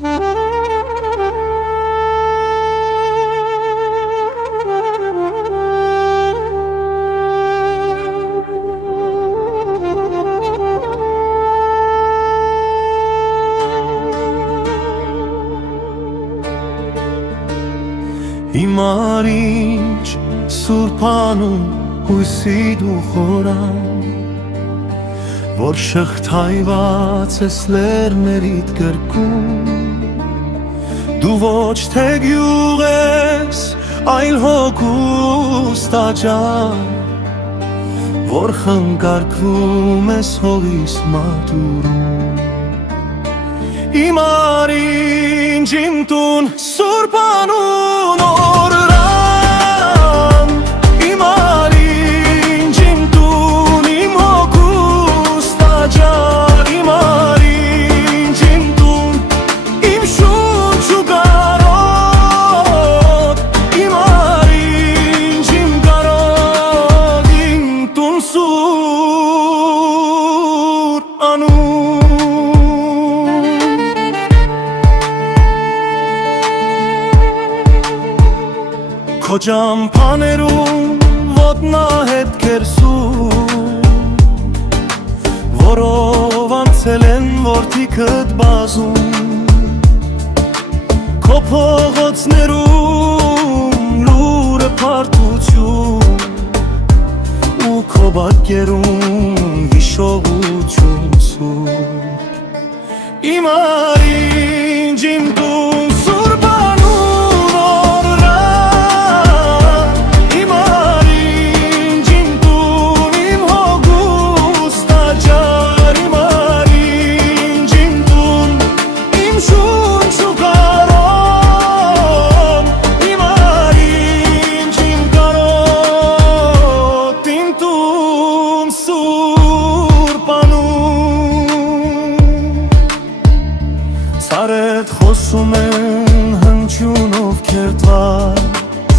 Հիմար ինչ սուրբանում հույսի դու խորան, որ շղթայված ես լերներիդ գրկում, դու ոչ թե գյուղ ես, այլ հոգուս տաճար, որ խնկարկվում ես հողիս մատուրում։ Հիմար ինչ իմ տուն սուրբանուն օրրան, հիմար ինչ իմ տուն իմ հոգուս տաճար, հիմար ինչ իմ տուն իմ շունչ ու կարոտ, հիմար ինչ իմ կարոտ, իմ տուն սուրբանուն։ Քո ճամփաներում ոտնահետ քերսում, որով անցել են որդիքդ բազում, քո փողոցներում լուրը փարթություն, ու քո բակերում հիշողություն սուրբ։ Հիմար ինչ իմ տուն սուրբանուն օրրան, հիմար ինչ իմ տուն իմ հոգուս տաճար, հիմար ինչ իմ տուն իմ շունչ ու կարոտ, հիմար ինչ իմ կարոտ, իմ տուն սուրբանուն։ Սարեդ խոսում են հնչյունով քերթված,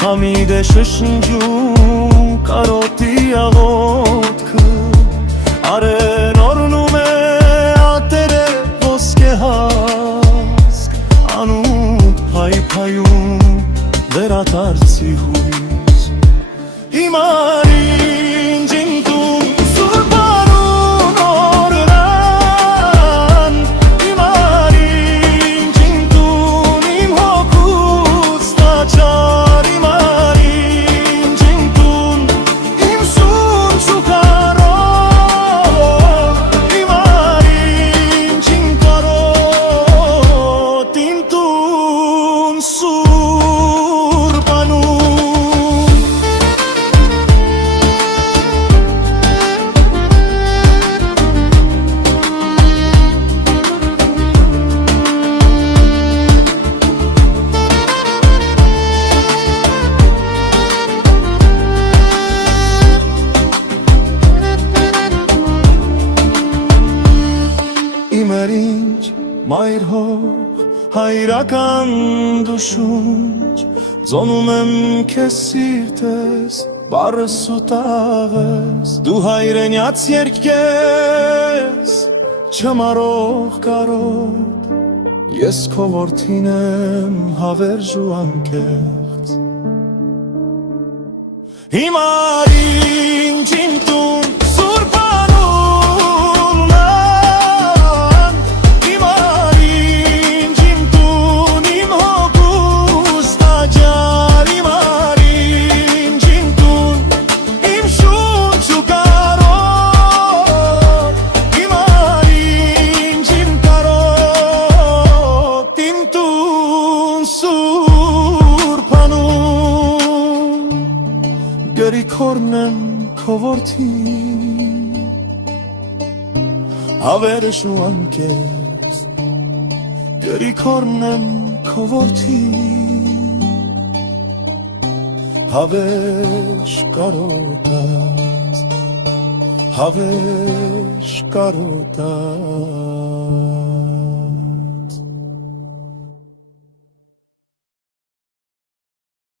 քամի դե շշնջում կարոտի աղոթքը, արեն օրնում է ատերը ոսկե հասկ, անուտ փայփայում վերադարձի հույս։ Հիմար ինչ իմ տուն սուրբանուն օրրան, հիմար ինչ իմ տուն իմ հոգուս տաճար, հիմար ինչ իմ տուն իմ շունչ ու կարոտ, հիմար ինչ իմ կարոտ, իմ տուն սուրբանուն։ Իմեր ինչ մայր հող հայրական դու շունչ, ձոնում եմ քեզ սիրտես բառս ու տաղս, դու հայրենյաց երգես չմարող կարոտ, ես քո որդին եմ հավերժ ու անկեղծ։ Հիմար ինչ իմ տուն սուրբանուն ան, հիմար ինչ իմ տուն իմ հոգուս տաճար, հիմար ինչ իմ տուն իմ շունչ ու կարոտ, հիմար ինչ իմ կարոտ, իմ տուն սուրբանուն։ Գրիքորն եմ քո որդին, հավերժ ու անկեղծ, գրիքորն եմ քո որդին, հավերժ կարոտած, հավերժ կարոտած։